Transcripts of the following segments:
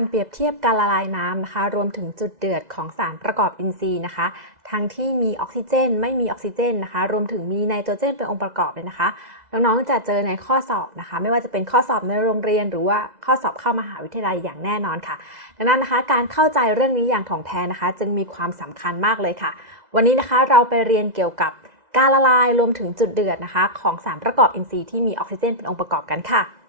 การเปรียบเทียบการละลายน้ำนะคะ รวมถึงจุดเดือดของสารประกอบอินทรีย์นะคะ ทั้งที่มีออกซิเจน ไม่มีออกซิเจนนะคะ รวมถึงมีไนโตรเจนเป็นองค์ประกอบเลยนะคะ น้องๆ จะเจอในข้อสอบนะคะ ไม่ว่าจะเป็นข้อสอบในโรงเรียน หรือว่าข้อสอบเข้ามหาวิทยาลัยอย่างแน่นอนค่ะ ดังนั้นนะคะ การเข้าใจเรื่องนี้อย่างถ่องแท้นะคะ จึงมีความสำคัญมากเลยค่ะ วันนี้นะคะเราไปเรียนเกี่ยวกับการละลายรวมถึงจุดเดือดนะคะ ของสารประกอบอินทรีย์ที่มีออกซิเจนเป็นองค์ประกอบกันค่ะ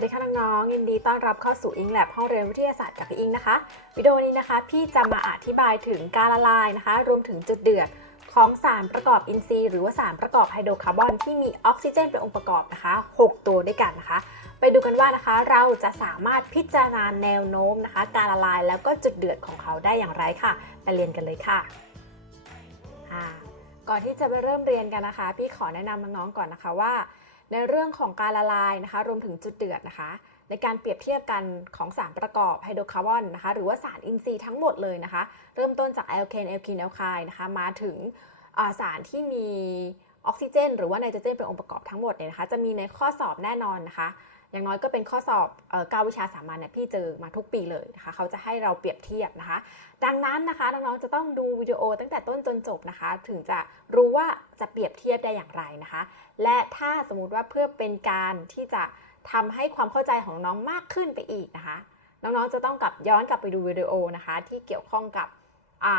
สวัสดีค่ะน้องๆยินดีต้อนรับเข้าสู่อิงแลบห้องเรียนวิทยาศาสตร์กับพี่อิงนะคะ วิดีโอนี้นะคะ พี่จะมาอธิบายถึงการละลายนะคะ รวมถึงจุดเดือดของสารประกอบอินทรีย์หรือว่าสารประกอบไฮโดรคาร์บอนที่มีออกซิเจนเป็นองค์ประกอบนะคะ 6 ตัวด้วยกันนะคะ ไปดูกันว่านะคะเราจะสามารถพิจารณาแนวโน้มนะคะ การละลายแล้วก็จุดเดือดของเขาได้อย่างไรค่ะ ไปเรียนกันเลยค่ะก่อนที่จะไปเริ่มเรียนกันนะคะ พี่ขอแนะนำน้องๆก่อนนะคะว่า ในเรื่องของการละลายนะคะ รวมถึงจุดเดือดนะคะ ในการเปรียบเทียบกันของสารประกอบไฮโดรคาร์บอนนะคะ หรือว่าสารอินทรีย์ทั้งหมดเลยนะคะ เริ่มต้นจากแอลเคนแอลคีนแอลไคนะคะ มาถึงสารที่มีออกซิเจน หรือว่าไนโตรเจนเป็นองค์ประกอบทั้งหมดเนี่ยนะคะ จะมีในข้อสอบแน่นอนนะคะ อย่างน้อยก็เป็นข้อสอบเอ่อ9วิชาสามัญเนี่ยพี่เจอมาทุกปีเลยนะคะเขาจะให้เราเปรียบเทียบนะคะ ดังนั้นนะคะน้องๆจะต้องดูวิดีโอตั้งแต่ต้นจนจบนะคะ ถึงจะรู้ว่าจะเปรียบเทียบได้อย่างไรนะคะ และถ้าสมมุติว่าเพื่อเป็นการที่จะทำให้ความเข้าใจของน้องมากขึ้นไปอีกนะคะ น้องๆจะต้องกลับย้อนกลับไปดูวิดีโอนะคะ ที่เกี่ยวข้องกับอ่า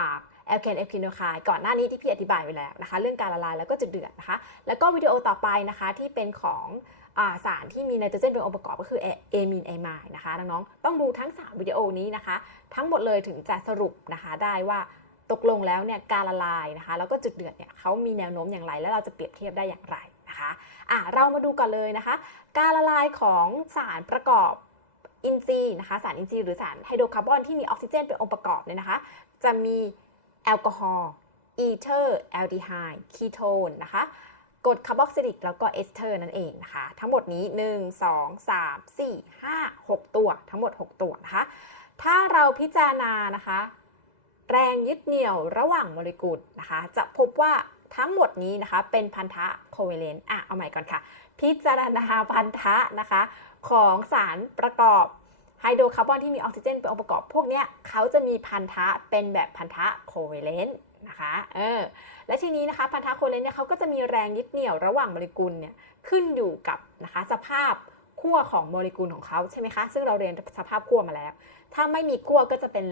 แอลเคนเอลคินโนคายก่อนหน้านี้ที่พี่อธิบายไปแล้วนะคะ เรื่องการละลายแล้วก็จุดเดือดนะคะ แล้วก็วิดีโอต่อไปนะคะที่เป็นของ สารที่มีไนโตรเจนเป็นองค์ประกอบก็คือเอมีนเอมายนะคะน้องๆต้องดูทั้ง 3 วิดีโอนี้นะคะ ทั้งหมดเลยถึงจะสรุปนะคะได้ว่าตกลงแล้วเนี่ยการละลายนะคะแล้วก็จุดเดือดเนี่ยเขามีแนวโน้มอย่างไร แล้วเราจะเปรียบเทียบได้อย่างไรนะคะอะเรามาดูกันเลยนะคะ การละลายของสารประกอบอินทรีย์นะคะสารอินทรีย์หรือสารไฮโดรคาร์บอนที่มีออกซิเจนเป็นองค์ประกอบเนี่ยนะคะ จะมีแอลกอฮอล์อีเทอร์แอลดีไฮด์คีโทนนะคะ กรดคาร์บอกซิลิกแล้วก็เอสเตอร์นั่นเองนะคะ ทั้งหมดนี้ 1 2 3 4 5 6 ตัว ทั้งหมด 6 ตัวนะคะ ถ้าเราพิจารณานะคะ แรงยึดเหนี่ยวระหว่างโมเลกุลนะคะ จะพบว่าทั้งหมดนี้นะคะ เป็นพันธะโคเวเลนต์อะเอาใหม่ก่อนค่ะ พิจารณาพันธะนะคะ ของสารประกอบ ไฮโดรคาร์บอนที่มีออกซิเจนเป็นองค์ประกอบพวกเนี้ยเขาจะมีพันธะเป็นแบบพันธะโคเวเลนต์นะคะเออและทีนี้นะคะพันธะโคเวเลนต์เนี่ยเขาก็จะมีแรงยึดเหนี่ยวระหว่างโมเลกุลเนี่ยขึ้นอยู่กับนะคะสภาพขั้วของโมเลกุลของเขาใช่ไหมคะซึ่งเราเรียนสภาพขั้วมาแล้ว ถ้าไม่มีขั้วก็จะเป็น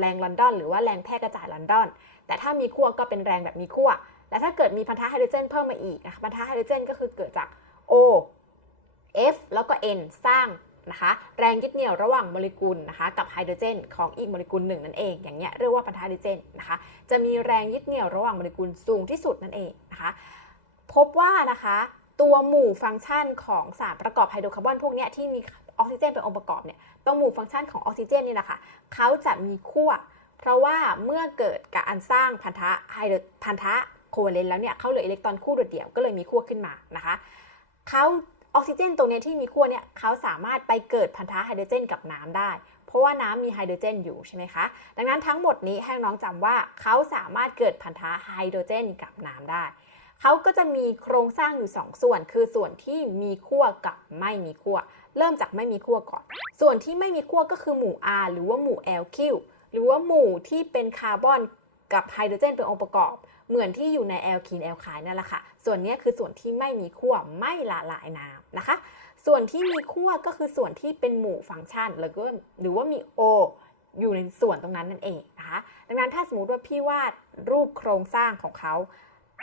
แรงลอนดอนหรือว่าแรงแพร่กระจายลอนดอน แต่ถ้ามีขั้วก็เป็นแรงแบบมีขั้วและถ้าเกิดมีพันธะไฮโดรเจนเพิ่มมาอีกนะคะพันธะไฮโดรเจนก็คือเกิดจาก O F แล้วก็ N สร้าง นะคะแรงยึดเหนี่ยวระหว่างโมเลกุลนะคะกับไฮโดรเจน ของอีกโมเลกุลหนึ่งนั่นเองอย่างเงี้ยเรียกว่าพันธะไฮโดรเจนนะคะจะมีแรงยึดเหนี่ยวระหว่างโมเลกุลสูงที่สุดนั่นเองนะคะพบว่านะคะตัวหมู่ฟังก์ชันของสารประกอบไฮโดรคาร์บอนพวกเนี้ยที่มีออกซิเจนเป็นองค์ประกอบเนี่ยตัวหมู่ฟังก์ชันของออกซิเจนนี่แหละค่ะเขาจะมีขั้วเพราะว่าเมื่อเกิดการสร้างพันธะไฮโดรพันธะโคเวเลนต์แล้วเนี่ยเขาเหลืออิเล็กตรอนคู่โดดเดี่ยวก็เลยมีขั้วขึ้นมานะคะเขา ออกซิเจนตรงนี้ที่มีขั้วเนี่ยเขาสามารถไปเกิดพันธะไฮโดรเจนกับน้ำได้ เพราะว่าน้ำมีไฮโดรเจนอยู่ใช่ไหมคะ ดังนั้นทั้งหมดนี้ให้น้องจำว่าเขาสามารถเกิดพันธะไฮโดรเจนกับน้ำได้เขาก็จะมีโครงสร้างอยู่ 2 ส่วน คือส่วนที่มีขั้วกับไม่มีขั้วเริ่มจากไม่มีขั้วก่อน ส่วนที่ไม่มีขั้วก็คือหมู่ R หรือว่าหมู่ LQ หรือว่าหมู่ที่เป็นคาร์บอนกับไฮโดรเจนเป็นองค์ประกอบ เหมือนที่อยู่ในแอลคีนแอลไคน์นั่นแหละค่ะ ส่วนนี้คือส่วนที่ไม่มีขั้วไม่ละลายน้ำ นะคะ ส่วนที่มีขั้วก็คือส่วนที่เป็นหมู่ฟังก์ชันแล้วก็หรือว่ามี O อยู่ในส่วนตรงนั้นนั่นเองนะคะดังนั้นถ้าสมมติว่าพี่วาดรูปโครงสร้างของเขา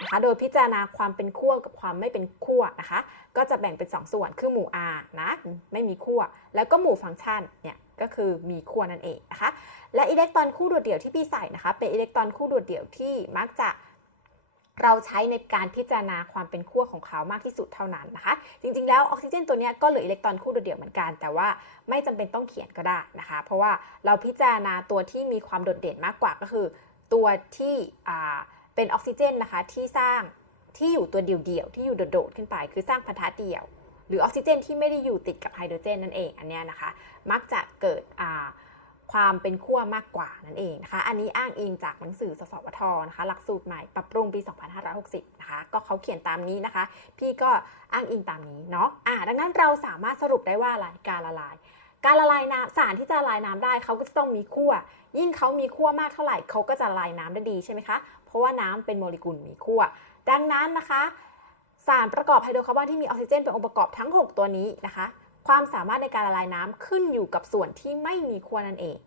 นะคะโดยพิจารณาความเป็นขั้วกับความไม่เป็นขั้วนะคะ ก็จะแบ่งเป็น2ส่วนคือหมู่ R นะไม่มีขั้วแล้วก็หมู่ฟังก์ชันเนี่ยก็คือมีขั้วนั่นเองนะคะ และอิเล็กตรอนคู่โดดเดี่ยวที่พี่ใส่นะคะ เป็นอิเล็กตรอนคู่โดดเดี่ยวที่มักจะ เราใช้ในการพิจารณาความเป็นขั้วของเขามากที่สุดเท่านั้นนะคะ จริงๆแล้วออกซิเจนตัวนี้ก็เหลืออิเล็กตรอนคู่เดียวเหมือนกัน แต่ว่าไม่จำเป็นต้องเขียนก็ได้นะคะ เพราะว่าเราพิจารณาตัวที่มีความโดดเด่นมากกว่าก็คือ ตัวที่เป็นออกซิเจนนะคะที่สร้างที่อยู่ตัวเดี่ยวๆที่อยู่โดดๆขึ้นไป คือสร้างพันธะเดี่ยว หรือออกซิเจนที่ไม่ได้อยู่ติดกับไฮโดรเจนนั่นเองอันเนี้ยนะคะ มักจะเกิดอ่า ความเป็นขั้วมากกว่านั่นเองนะคะ อันนี้อ้างอิงจากหนังสือสสวทนะคะหลักสูตรใหม่ปรับปรุงปี 2560 นะคะ ก็เขาเขียนตามนี้นะคะ พี่ก็อ้างอิงตามนี้เนาะอ่าดังนั้นเราสามารถสรุปได้ว่าอะไรการละลาย การละลายน้ำสารที่จะละลายน้ำได้เขาก็จะต้องมีขั้วยิ่งเขามีขั้วมากเท่าไหร่เขาก็จะละลายน้ำได้ดีใช่ไหมคะเพราะว่าน้ำเป็นโมเลกุลมีขั้วดังนั้นนะคะ สารประกอบไฮโดรคาร์บอนที่มีออกซิเจนเป็นองค์ประกอบทั้ง 6 ตัวนี้นะคะ ความสามารถในการละลายน้ำขึ้นอยู่กับส่วนที่ไม่มีขั้วนั่นเอง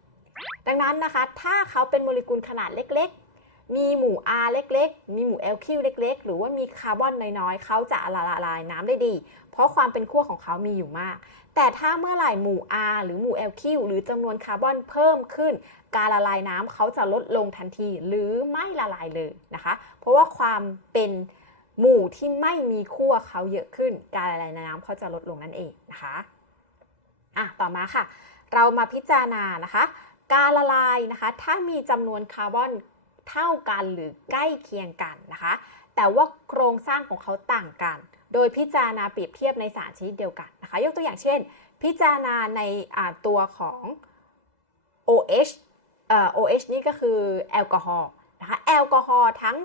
ดังนั้นนะคะ ถ้าเขาเป็นโมเลกุลขนาดเล็กๆ มีหมู่ R เล็กๆ มีหมู่ LQ เล็ก ๆ หรือว่ามีคาร์บอนน้อยๆ เขาจะละลายน้ำได้ดี เพราะความเป็นขั้วของเขามีอยู่มาก แต่ถ้าเมื่อไหร่หมู่ R หรือหมู่ LQ หรือจำนวนคาร์บอนเพิ่มขึ้น การละลายน้ำเขาจะลดลงทันที หรือไม่ละลายเลยนะคะ เพราะว่าความเป็น หมู่ที่ไม่มีขั้วเขาเยอะขึ้น การละลายน้ำเขาจะลดลงนั่นเองนะคะอะต่อมาค่ะ เรามาพิจารณานะคะ การละลายนะคะ ถ้ามีจำนวนคาร์บอนเท่ากันหรือใกล้เคียงกันนะคะ แต่ว่าโครงสร้างของเขาต่างกัน โดยพิจารณาเปรียบเทียบในสารชนิดเดียวกันนะคะ ยกตัวอย่างเช่น พิจารณาในตัวของ OH เอ่อ OH นี่ก็คือแอลกอฮอล์นะคะ แอลกอฮอล์ทั้ง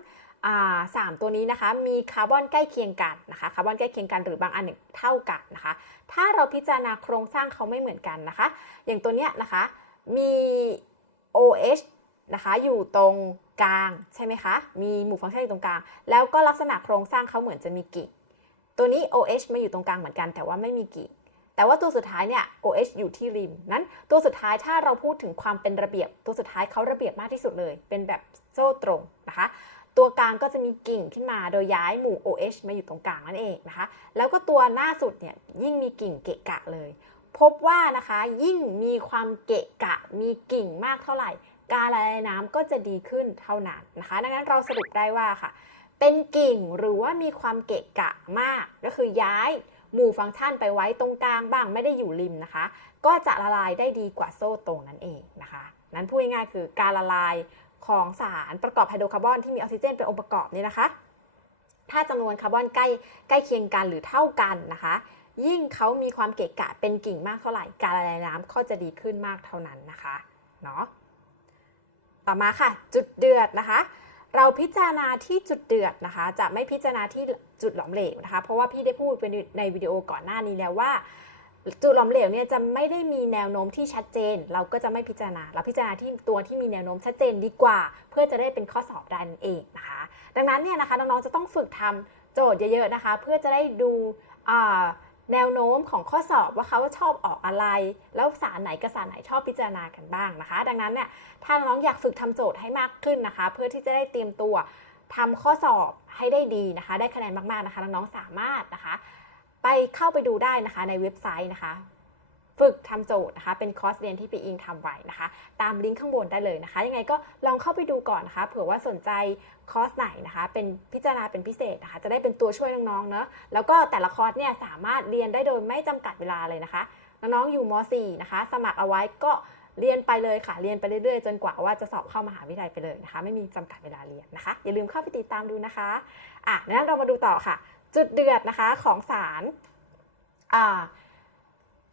สามตัวนี้นะคะมีคาร์บอนใกล้เคียงกันนะคะคาร์บอนใกล้เคียงกันหรือบางอันหนึ่งเท่ากันนะคะ ถ้าเราพิจารณาโครงสร้างเขาไม่เหมือนกันนะคะ อย่างตัวเนี้ยนะคะมี OH นะคะอยู่ตรงกลางใช่ไหมคะมีหมู่ฟังก์ชันอยู่ตรงกลาง แล้วก็ลักษณะโครงสร้างเขาเหมือนจะมีกิ่งตัวนี้ OH มาอยู่ตรงกลางเหมือนกันแต่ว่าไม่มีกิ่งแต่ว่าตัวสุดท้ายเนี่ย OH อยู่ที่ริม นั้นตัวสุดท้ายถ้าเราพูดถึงความเป็นระเบียบ ตัวสุดท้ายเขาระเบียบมากที่สุดเลย เป็นแบบโซ่ตรงนะคะ ตัวกลางก็จะมีกิ่งขึ้นมาโดยย้ายหมู่ OH มาอยู่ตรงกลางนั่นเองนะคะ แล้วก็ตัวหน้าสุดเนี่ยยิ่งมีกิ่งเกะกะเลย พบว่านะคะยิ่งมีความเกะกะมีกิ่งมากเท่าไหร่ การละลายน้ำก็จะดีขึ้นเท่านั้นนะคะ ดังนั้นเราสรุปได้ว่าค่ะ เป็นกิ่งหรือว่ามีความเกะกะมาก ก็คือย้ายหมู่ฟังก์ชันไปไว้ตรงกลางบ้างไม่ได้อยู่ริมนะคะ ก็จะละลายได้ดีกว่าโซ่ตรงนั่นเองนะคะ นั้นพูดง่ายๆคือการละลาย ของสารประกอบไฮโดรคาร์บอนที่มีออกซิเจนเป็นองค์ประกอบนี้นะคะ ถ้าจำนวนคาร์บอนใกล้ใกล้เคียงกันหรือเท่ากันนะคะ ยิ่งเขามีความเกะกะเป็นกิ่งมากเท่าไหร่การละลายน้ำก็จะดีขึ้นมากเท่านั้นนะคะเนาะต่อมาค่ะ จุดเดือดนะคะ เราพิจารณาที่จุดเดือดนะคะ จะไม่พิจารณาที่จุดหลอมเหลวนะคะ เพราะว่าพี่ได้พูดไปในวิดีโอก่อนหน้านี้แล้วว่า จุดหลอมเหลวเนี่ยจะไม่ได้มีแนวโน้มที่ชัดเจน เราก็จะไม่พิจารณา เราพิจารณาที่ตัวที่มีแนวโน้มชัดเจนดีกว่า เพื่อจะได้เป็นข้อสอบดันเองนะคะ ดังนั้นเนี่ยนะคะน้องๆจะต้องฝึกทำโจทย์เยอะๆนะคะ เพื่อจะได้ดูแนวโน้มของข้อสอบว่าเขาชอบออกอะไร แล้วสารไหนกับสารไหนชอบพิจารณากันบ้างนะคะ ดังนั้นเนี่ยถ้าน้องอยากฝึกทำโจทย์ให้มากขึ้นนะคะ เพื่อที่จะได้เตรียมตัวทำข้อสอบให้ได้ดีนะคะ ได้คะแนนมากๆนะคะน้องๆสามารถนะคะ ไปเข้าไปดูได้นะคะในเว็บไซต์นะคะฝึกทำโจทย์นะคะ เป็นคอร์สเรียนที่ปีอิงทำไว้นะคะ ตามลิงก์ข้างบนได้เลยนะคะ ยังไงก็ลองเข้าไปดูก่อนนะคะ เผื่อว่าสนใจคอร์สไหนนะคะ เป็นพิจารณาเป็นพิเศษนะคะ จะได้เป็นตัวช่วยน้องๆ เนอะแล้วก็แต่ละคอร์สเนี่ยสามารถเรียนได้โดยไม่จำกัดเวลาเลยนะคะ น้องๆ อยู่ม .4 นะคะ สมัครเอาไว้ก็เรียนไปเลยค่ะ เรียนไปเรื่อยๆ จนกว่าว่าจะสอบเข้ามหาวิทยาลัยไปเลยนะคะ ไม่มีจำกัดเวลาเรียนนะคะ อย่าลืมเข้าไปติดตามดูนะคะ อะงั้นเรามาดูต่อค่ะ จุดเดือดนะคะของสาร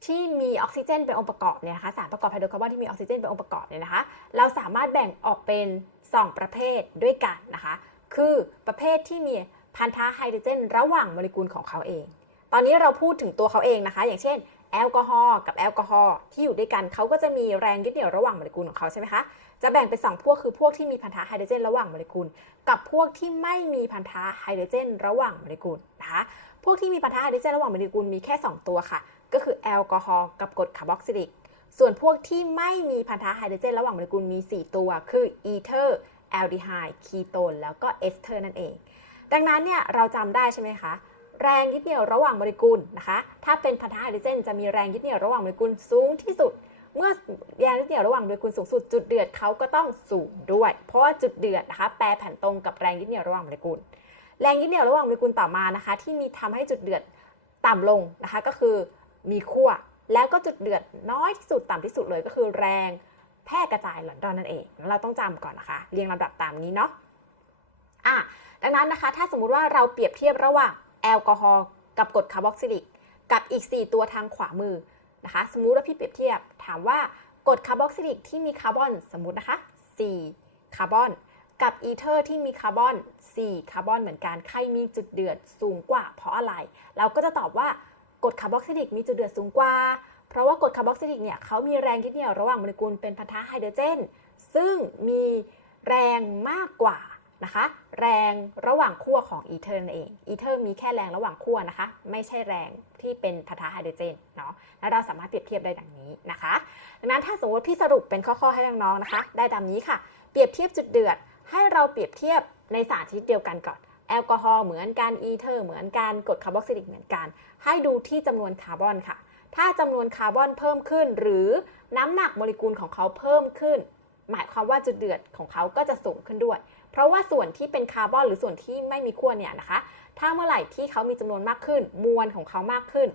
ที่มีออกซิเจนเป็นองค์ประกอบเนี่ยนะคะสารประกอบไฮโดรคาร์บอนที่มีออกซิเจนเป็นองค์ประกอบเนี่ยนะคะ เราสามารถแบ่งออกเป็น 2 ประเภทด้วยกันนะคะ คือประเภทที่มีพันธะไฮโดรเจน ระหว่างโมเลกุลของเขาเอง ตอนนี้เราพูดถึงตัวเขาเองนะคะ อย่างเช่น แอลกอฮอล์กับแอลกอฮอล์ที่อยู่ด้วยกันเขาก็จะมีแรงยึดเหนี่ยวระหว่างโมเลกุลของเขาใช่ไหมคะ จะแบ่งเป็นสองพวกคือพวกที่มีพันธะไฮโดรเจนระหว่างโมเลกุล กับพวกที่ไม่มีพันธะไฮโดรเจนระหว่างโมเลกุลนะคะพวกที่มีพันธะไฮโดรเจนระหว่างโมเลกุลมีแค่ 2 ตัวค่ะ ก็คือแอลกอฮอล์กับกรดคาร์บอกซิลิก ส่วนพวกที่ไม่มีพันธะไฮโดรเจนระหว่างโมเลกุลมี 4 ตัว คืออีเทอร์แอลดีไฮด์คีโตนแล้วก็เอสเทอร์นั่นเอง ดังนั้นเนี่ยเราจำได้ใช่ไหมคะแรงยึดเหนี่ยวระหว่างโมเลกุลนะคะ ถ้าเป็นพันธะไฮโดรเจนจะมีแรงยึดเหนี่ยวระหว่างโมเลกุลสูงที่สุด เมื่อแรงยึดเหนี่ยวระหว่างโมเลกุลสูงสุดจุดเดือดเขาก็ต้องสูงด้วย เพราะว่าจุดเดือดนะคะแปรผันตรงกับแรงยึดเหนี่ยวระหว่างโมเลกุล แรงยึดเหนี่ยวระหว่างโมเลกุลต่อมานะคะ ที่มีทำให้จุดเดือดต่ำลงนะคะก็คือมีขั้วแล้วก็จุดเดือดน้อยที่สุดต่ำที่สุดเลยก็คือแรงแพร่กระจายหลอนดอนนั่นเอง เราต้องจำก่อนนะคะ เรียงลำดับตามนี้เนาะอะดังนั้นนะคะ ถ้าสมมุติว่าเราเปรียบเทียบระหว่างแอลกอฮอล์กับกรดคาร์บอกซิลิก กับอีก 4 ตัวทางขวามือ นะคะ สมมุติว่าพี่เปรียบเทียบถามว่ากรดคาร์บอกซิลิกที่มีคาร์บอนสมมุตินะคะ 4 คาร์บอน กับอีเทอร์ที่มีคาร์บอน 4 คาร์บอนเหมือนกันใครมีจุดเดือดสูงกว่า เพราะอะไร เราก็จะตอบว่ากรดคาร์บอกซิลิกมีจุดเดือดสูงกว่า เพราะว่ากรดคาร์บอกซิลิกเนี่ยเขามีแรงยึดเหนี่ยวระหว่างโมเลกุลเป็นพันธะไฮโดรเจน ซึ่งมีแรงมากกว่า นะคะ แรงระหว่างขั้วของอีเทอร์นั่นเองอีเทอร์มีแค่แรงระหว่างขั้วนะคะ ไม่ใช่แรงที่เป็นพันธะไฮโดรเจนเนาะแล้วเราสามารถเปรียบเทียบได้ดังนี้นะคะดังนั้นถ้าสมมติพี่สรุปเป็นข้อๆให้น้องๆนะคะ ได้ตามนี้ค่ะ เปรียบเทียบจุดเดือด ให้เราเปรียบเทียบในสารชนิดเดียวกันก่อนแอลกอฮอล์เหมือนกันอีเทอร์เหมือนกันกรดคาร์บอกซิลิกเหมือนกัน ให้ดูที่จำนวนคาร์บอนค่ะ ถ้าจำนวนคาร์บอนเพิ่มขึ้น หรือน้ำหนักโมเลกุลของเขาเพิ่มขึ้น หมายความว่าจุดเดือดของเขาก็จะสูงขึ้นด้วย เพราะว่าส่วนที่เป็นคาร์บอนหรือส่วนที่ไม่มีขั้วเนี่ยนะคะ ถ้าเมื่อไหร่ที่เขามีจำนวนมากขึ้น มวลของเขามากขึ้น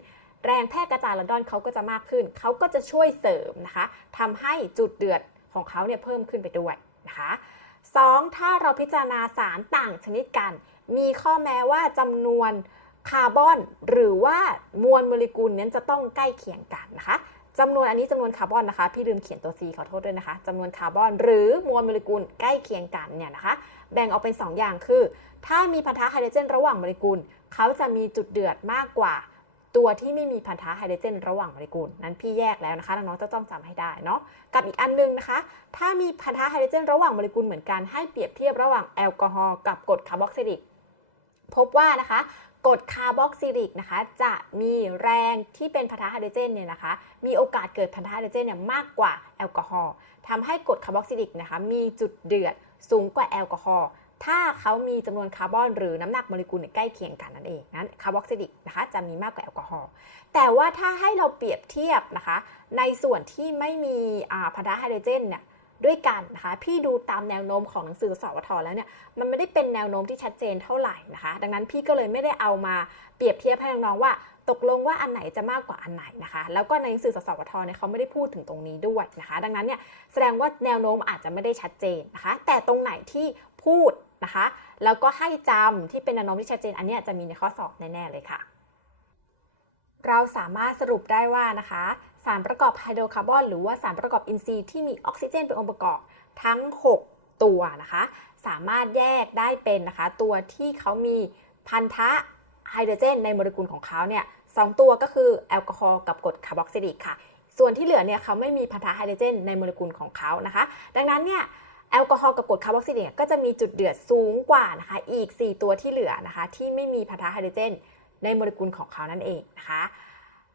แรงแพร่กระจายละดอนเขาก็จะมากขึ้น เขาก็จะช่วยเสริมนะคะทำให้จุดเดือดของเขาเนี่ยเพิ่มขึ้นไปด้วยนะคะสองถ้าเราพิจารณาสารต่างชนิดกัน มีข้อแม้ว่าจำนวนคาร์บอน หรือว่ามวลโมเลกุลนั้นจะต้องใกล้เคียงกันนะคะ จำนวนอันนี้จำนวนคาร์บอนนะคะ พี่ลืมเขียนตัว C ขอโทษด้วยนะคะจำนวนคาร์บอน หรือมวลโมเลกุลใกล้เคียงกันเนี่ยนะคะ แบ่งออกเป็น 2 อย่างคือ ถ้ามีพันธะไฮโดรเจนระหว่างโมเลกุลเขาจะมีจุดเดือดมากกว่า ตัวที่ไม่มีพันธะไฮโดรเจนระหว่างโมเลกุลนั้นพี่แยกแล้วนะคะน้องๆจะต้องจำให้ได้เนาะกับอีกอันนึงนะคะ ถ้ามีพันธะไฮโดรเจนระหว่างโมเลกุลเหมือนกันให้เปรียบเทียบระหว่างแอลกอฮอล์กับกรดคาร์บอกซิลิกพบว่านะคะ กรดคาร์บอกซิลิกนะคะ จะมีแรงที่เป็นพันธะไฮโดรเจนเนี่ยนะคะ มีโอกาสเกิดพันธะไฮโดรเจนเนี่ยมากกว่าแอลกอฮอล์ทำให้กรดคาร์บอกซิลิกนะคะ มีจุดเดือดสูงกว่าแอลกอฮอล์ถ้าเขามีจำนวนคาร์บอนหรือน้ำหนักโมเลกุลใกล้เคียงกันนั่นเองนั้นคาร์บอกซิลิกนะคะจะมีมากกว่าแอลกอฮอล์แต่ว่าถ้าให้เราเปรียบเทียบนะคะ ในส่วนที่ไม่มีพันธะไฮโดรเจนเนี่ย ด้วยกันนะคะพี่ดูตามแนวโน้มของหนังสือสวทแล้วเนี่ยมันไม่ได้เป็นแนวโน้มที่ชัดเจนเท่าไหร่นะคะ ดังนั้นพี่ก็เลยไม่ได้เอามาเปรียบเทียบให้น้องๆว่า ตกลงว่าอันไหนจะมากกว่าอันไหนนะคะ แล้วก็ในหนังสือสสวทเนี่ยเขาไม่ได้พูดถึงตรงนี้ด้วยนะคะ ดังนั้นเนี่ยแสดงว่าแนวโน้มอาจจะไม่ได้ชัดเจนนะคะ แต่ตรงไหนที่พูดนะคะแล้วก็ให้จำที่เป็นแนวโน้มที่ชัดเจนอันเนี้ยจะมีในข้อสอบแน่ๆเลยค่ะ เราสามารถสรุปได้ว่านะคะ สารประกอบไฮโดรคาร์บอนหรือว่าสารประกอบอินทรีย์ที่มีออกซิเจนเป็นองค์ประกอบทั้ง 6 ตัวนะคะ สามารถแยกได้เป็นนะคะ ตัวที่เขามีพันธะไฮโดรเจนในโมเลกุลของเขาเนี่ยสองตัวก็คือแอลกอฮอล์กับกรดคาร์บอกซิลิกค่ะ ส่วนที่เหลือเนี่ยเขาไม่มีพันธะไฮโดรเจนในโมเลกุลของเขานะคะ ดังนั้นเนี่ยแอลกอฮอล์กับกรดคาร์บอกซิลิกก็จะมีจุดเดือดสูงกว่านะคะ อีก 4 ตัวที่เหลือนะคะ ที่ไม่มีพันธะไฮโดรเจนในโมเลกุลของเขานั่นเองนะคะ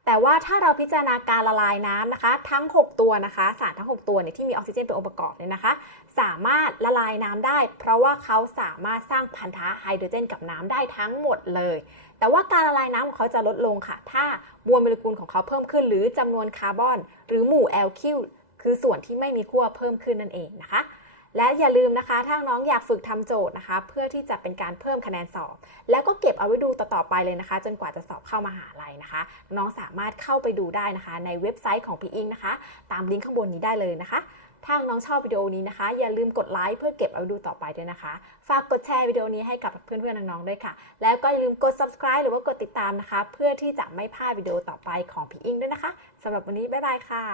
แต่ว่าถ้าเราพิจารณาการละลายน้ำนะคะ ทั้ง 6 ตัวนะคะ สารทั้ง 6 ตัวเนี่ยที่มีออกซิเจนเป็นองค์ประกอบเนี่ยนะคะ สามารถละลายน้ำได้ เพราะว่าเขาสามารถสร้างพันธะไฮโดรเจนกับน้ำได้ทั้งหมดเลย แต่ว่าการละลายน้ำของเขาจะลดลงค่ะ ถ้ามวลโมเลกุลของเขาเพิ่มขึ้น หรือจำนวนคาร์บอน หรือหมู่แอลคิวคือส่วนที่ไม่มีขั้วเพิ่มขึ้นนั่นเองนะคะ และอย่าลืมนะคะ ถ้าน้องอยากฝึกทำโจทย์นะคะ เพื่อที่จะเป็นการเพิ่มคะแนนสอบ แล้วก็เก็บเอาไว้ดูต่อๆไปเลยนะคะ จนกว่าจะสอบเข้ามาหาลัยนะคะ น้องสามารถเข้าไปดูได้นะคะ ในเว็บไซต์ของพี่อิงนะคะ ตามลิงก์ข้างบนนี้ได้เลยนะคะ ถ้าน้องชอบวิดีโอนี้นะคะ อย่าลืมกดไลค์เพื่อเก็บเอาไว้ดูต่อไปด้วยนะคะ ฝากกดแชร์วิดีโอนี้ให้กับเพื่อนๆน้องๆด้วยค่ะ แล้วก็อย่าลืมกด subscribe หรือว่ากดติดตามนะคะ เพื่อที่จะไม่พลาดวิดีโอต่อไปของพี่อิงด้วยนะคะสำหรับวันนี้บ๊ายบายค่ะ